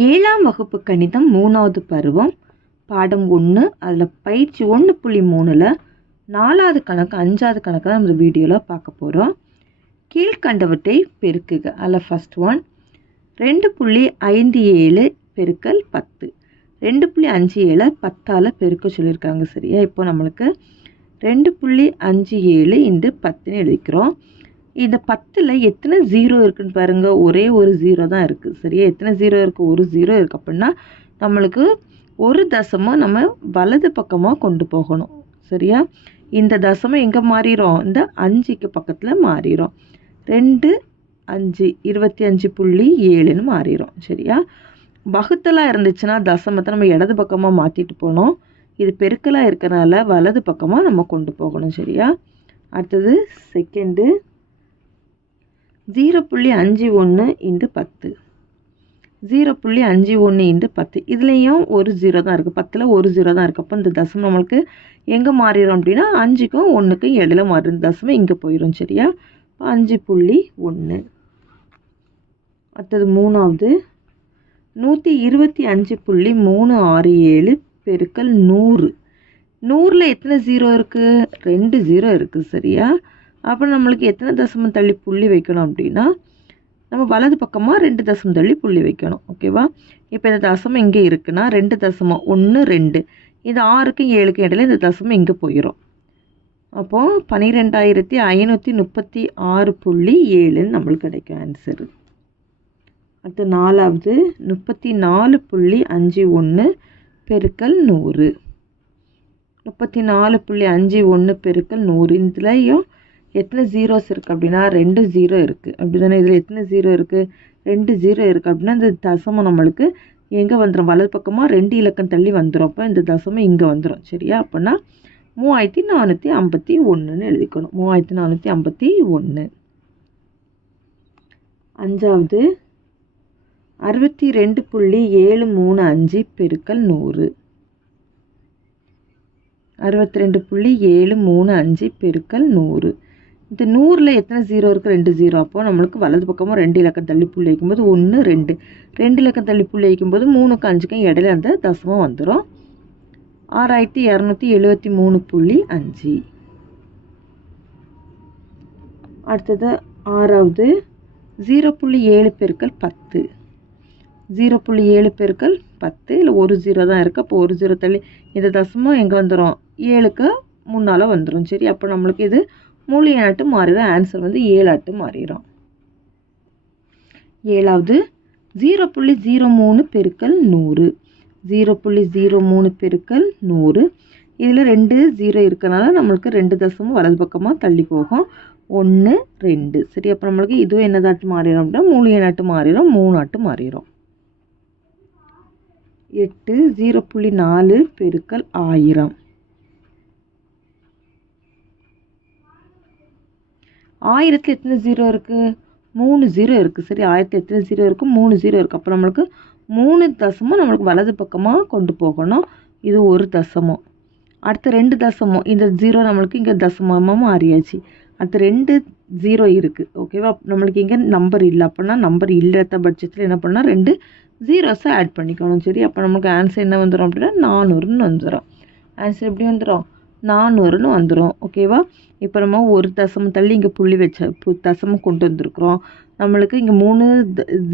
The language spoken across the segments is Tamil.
ஏழாம் வகுப்பு கணிதம் மூணாவது பருவம் பாடம் ஒன்று அதில் பயிற்சி ஒன்று புள்ளி மூணில் நாலாவது கணக்கு அஞ்சாவது கணக்கு தான் நம்ம வீடியோவில் பார்க்க போகிறோம் கீழ்கண்டவற்றை பெருக்குக. அதில் ஃபஸ்ட் ஒன் ரெண்டு புள்ளி ஐந்து ஏழு பெருக்கல் பத்து. ரெண்டு புள்ளி அஞ்சு ஏழை பத்தால் பெருக்க சொல்லியிருக்காங்க சரியா? இப்போ நம்மளுக்கு ரெண்டு புள்ளி அஞ்சு ஏழு இன்று பத்துன்னு எழுதிக்கிறோம். இந்த பத்தில் எத்தனை ஜீரோ இருக்குன்னு பாருங்கள் ஒரே ஒரு ஜீரோ தான் இருக்குது சரியா? எத்தனை ஜீரோ இருக்குது ஒரு ஜீரோ இருக்குது அப்படின்னா நம்மளுக்கு ஒரு தசமம் நம்ம வலது பக்கமாக கொண்டு போகணும். சரியா? இந்த தசமம் எங்கே மாறிடும் இந்த அஞ்சுக்கு பக்கத்தில் மாறிடும் ரெண்டு அஞ்சு இருபத்தி அஞ்சு புள்ளி ஏழுன்னு மாறிடும் சரியா? வகுத்தலாக இருந்துச்சுன்னா தசமத்தை நம்ம இடது பக்கமாக மாற்றிட்டு போனோம் இது பெருக்கலாக இருக்கிறனால வலது பக்கமாக நம்ம கொண்டு போகணும். சரியா? அடுத்தது செகண்டு ஜீரோ புள்ளி அஞ்சு ஒன்று இன்ட்டு பத்து. ஜீரோ புள்ளி அஞ்சு ஒன்று இன்ட்டு பத்து. இதுலேயும் ஒரு ஜீரோ தான் இருக்குது பத்தில் ஒரு ஜீரோ தான் இருக்குது அப்போ இந்த தசமம் நம்மளுக்கு எங்கே மாறிடும் அப்படின்னா அஞ்சுக்கும் ஒன்றுக்கும் இடையில மாறும். தசமம் இங்கே போயிடும் சரியா? அஞ்சு புள்ளி ஒன்று அடுத்தது மூணாவது. நூற்றி இருபத்தி அஞ்சு புள்ளி மூணு ஆறு ஏழு பெருக்கல் நூறு. நூறில் எத்தனை ஜீரோ இருக்குது ரெண்டு ஜீரோ இருக்குது சரியா? அப்புறம் நம்மளுக்கு எத்தனை தசமம் தள்ளி புள்ளி வைக்கணும் அப்படின்னா நம்ம வலது பக்கமாக ரெண்டு தசமம் தள்ளி புள்ளி வைக்கணும் ஓகேவா இப்போ இந்த தசமம் இங்கே இருக்குன்னா ரெண்டு தசமம் ஒன்று ரெண்டு. இது ஆறுக்கும் ஏழுக்கும் இடையில இந்த தசமம் இங்கே போயிடும் அப்போது பன்னிரெண்டாயிரத்தி ஐநூற்றி முப்பத்தி ஆறு புள்ளி ஏழுன்னு நம்மளுக்கு கிடைக்கும் ஆன்சரு அடுத்து நாலாவது முப்பத்தி நாலு புள்ளி அஞ்சு ஒன்று பெருக்கல் நூறு. முப்பத்தி நாலு புள்ளி அஞ்சு ஒன்று பெருக்கல் நூறு. இதுலேயும் எத்தனை ஜீரோஸ் இருக்குது அப்படின்னா ரெண்டு ஜீரோ இருக்குது அப்படி தானே இதில் எத்தனை ஜீரோ இருக்குது ரெண்டு ஜீரோ இருக்குது அப்படின்னா இந்த தசமம் நம்மளுக்கு எங்கே வந்துடும் வலது பக்கமாக ரெண்டு இலக்கம் தள்ளி வந்துடும் அப்போ இந்த தசமம் இங்கே வந்துடும் சரியா? அப்படின்னா மூவாயிரத்தி நானூற்றி ஐம்பத்தி ஒன்றுன்னு எழுதிக்கணும். மூவாயிரத்தி நானூற்றி ஐம்பத்தி ஒன்று அஞ்சாவது அறுபத்தி ரெண்டு புள்ளி ஏழு மூணு அஞ்சு பெருக்கல் நூறு. அறுபத்தி ரெண்டு புள்ளி ஏழு மூணு அஞ்சு பெருக்கல் நூறு. இந்த நூறில் எத்தனை ஜீரோ இருக்குது ரெண்டு ஜீரோ அப்போ நம்மளுக்கு வலது பக்கமும் ரெண்டு இலக்கம் தள்ளி புள்ளி வைக்கும்போது ஒன்று ரெண்டு. ரெண்டு இலக்கம் தள்ளி புள்ளி வைக்கும்போது மூணுக்கு அஞ்சுக்கும் இடையில அந்த தசமம் வந்துடும் ஆறாயிரத்தி இரநூத்தி எழுபத்தி மூணு புள்ளி அஞ்சு. அடுத்தது ஆறாவது. ஜீரோ புள்ளி ஏழு பெருக்கள் பத்து. ஜீரோ புள்ளி ஏழு பெருக்கள் பத்து. இல்லை ஒரு ஜீரோ தான் இருக்குது அப்போ ஒரு ஜீரோ தள்ளி இந்த தசமம் எங்கே வந்துடும் ஏழுக்கு முன்னால் வந்துடும் சரி அப்போ நம்மளுக்கு இது மூணு ஆட்டு மாறிடும் ஆன்சர் வந்து ஏழு ஆட்டு மாறிடும். ஏழாவது ஜீரோ புள்ளி ஜீரோ மூணு பெருக்கல் நூறு. ஜீரோ புள்ளி ஜீரோ மூணு பெருக்கல் நூறு. இதில் ரெண்டு ஜீரோ இருக்கிறனால நம்மளுக்கு ரெண்டு தசமும் வலது பக்கமாக தள்ளி போகும். ஒன்று ரெண்டு. சரி அப்போ நம்மளுக்கு இதுவும் என்னதாட்டு மாறிடும் அப்படின்னா மூணு நாட்டு மாறிடும் மூணு ஆட்டு மாறிடும். எட்டு ஜீரோ புள்ளி நாலு பெருக்கல் ஆயிரம். ஆயிரத்தில் எத்தனை ஜீரோ இருக்குது மூணு ஜீரோ இருக்குது சரி ஆயிரத்தில் எத்தனை ஜீரோ இருக்குது மூணு ஜீரோ இருக்குது அப்போ நம்மளுக்கு மூணு தசமும் நம்மளுக்கு வலது பக்கமாக கொண்டு போகணும். இது ஒரு தசமம். அடுத்த ரெண்டு தசமம். இந்த ஜீரோ நம்மளுக்கு இங்கே தசமமாக மாறியாச்சு. அடுத்த ரெண்டு ஜீரோ இருக்குது ஓகேவா நம்மளுக்கு இங்கே நம்பர் இல்லை. அப்படின்னா நம்பர் இல்லாத பட்சத்தில் என்ன பண்ணால் ரெண்டு ஜீரோஸை ஆட் பண்ணிக்கணும். சரி அப்போ நம்மளுக்கு ஆன்சர் என்ன வந்துடும் அப்படின்னா நானூறுன்னு வந்துடும் ஆன்சர் எப்படி வந்துடும் நானூறுன்னு வந்துடும் ஓகேவா இப்போ நம்ம ஒரு தசமம் தள்ளி இங்கே புள்ளி வச்ச தசமம் கொண்டு வந்திருக்குறோம். நம்மளுக்கு இங்கே மூணு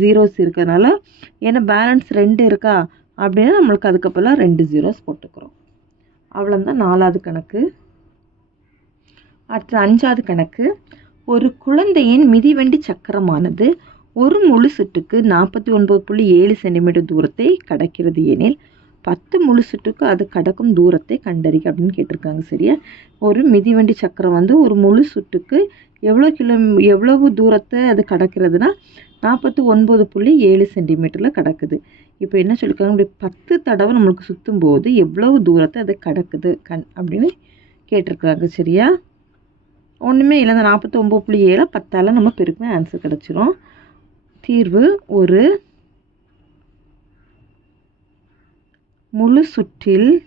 ஜீரோஸ் இருக்கிறதுனால ஏன்னா பேலன்ஸ் ரெண்டு இருக்கா? அப்படின்னா நம்மளுக்கு அதுக்கப்புறம் ரெண்டு ஜீரோஸ் போட்டுக்கிறோம். அவ்வளோதான் நாலாவது கணக்கு. அடுத்து அஞ்சாவது கணக்கு. ஒரு குழந்தையின் மிதிவண்டி சக்கரமானது ஒரு முழு சுற்றுக்கு நாற்பத்தி ஒன்பது புள்ளி ஏழு சென்டிமீட்டர் தூரத்தை கடக்கிறது எனில் பத்து முழு சுற்றுக்கு அது கடக்கும் தூரத்தை கண்டறி அப்படின்னு கேட்டிருக்காங்க சரியா? ஒரு மிதிவண்டி சக்கரம் வந்து ஒரு முழு சுற்றுக்கு எவ்வளோ கிலோ எவ்வளவு தூரத்தை அது கடக்கிறதுனா நாற்பத்தி ஒன்பது புள்ளி ஏழு சென்டிமீட்டரில் கடக்குது. இப்போ என்ன சொல்லியிருக்காங்க இப்படி பத்து தடவை நம்மளுக்கு சுற்றும் போது எவ்வளவு தூரத்தை அது கடக்குது கண் அப்படின்னு கேட்டிருக்காங்க சரியா? ஒன்றுமே இல்லை அந்த நாற்பத்தி ஒம்பது புள்ளி ஏழை பத்தால் நம்ம பெருக்குமே ஆன்சர் கிடச்சிரும். தீர்வு ஒரு முழு சுற்றில்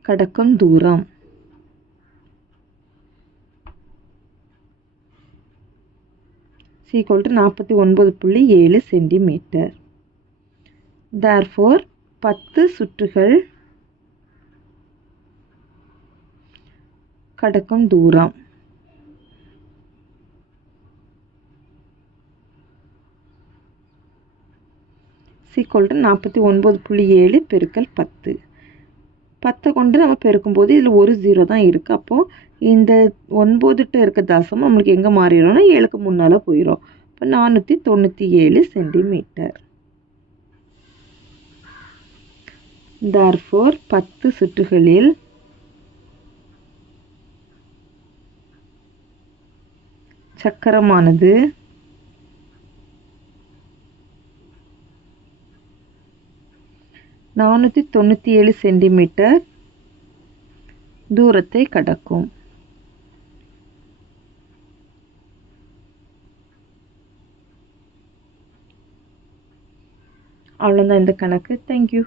கடக்கும் தூரம். சீக்வல் டு நாற்பத்தி ஒன்பது புள்ளி ஏழு சென்டிமீட்டர் தேர்ஃபோர் பத்து சுற்றுகள் கடக்கும் தூரம். சீக்குவல் டு நாற்பத்தி ஒன்பது புள்ளி ஏழு பெருக்கல் பத்து. பத்தை கொண்டு நம்ம பெருக்கும்போது இதில் ஒரு ஜீரோ தான் இருக்குது அப்போது இந்த ஒன்பதுட்டு இருக்க தசமம் நம்மளுக்கு எங்கே மாறிடும்னா ஏழுக்கு முன்னால் போயிடும் இப்போ நானூற்றி தொண்ணூற்றி ஏழு சென்டிமீட்டர். தார்ஃபோர் பத்து சுற்றுகளில் சக்கரமானது நானூற்றி தொண்ணூற்றி ஏழு சென்டிமீட்டர் தூரத்தை கடக்கும். அவ்வளோதான் இந்த கணக்கு. தேங்க்யூ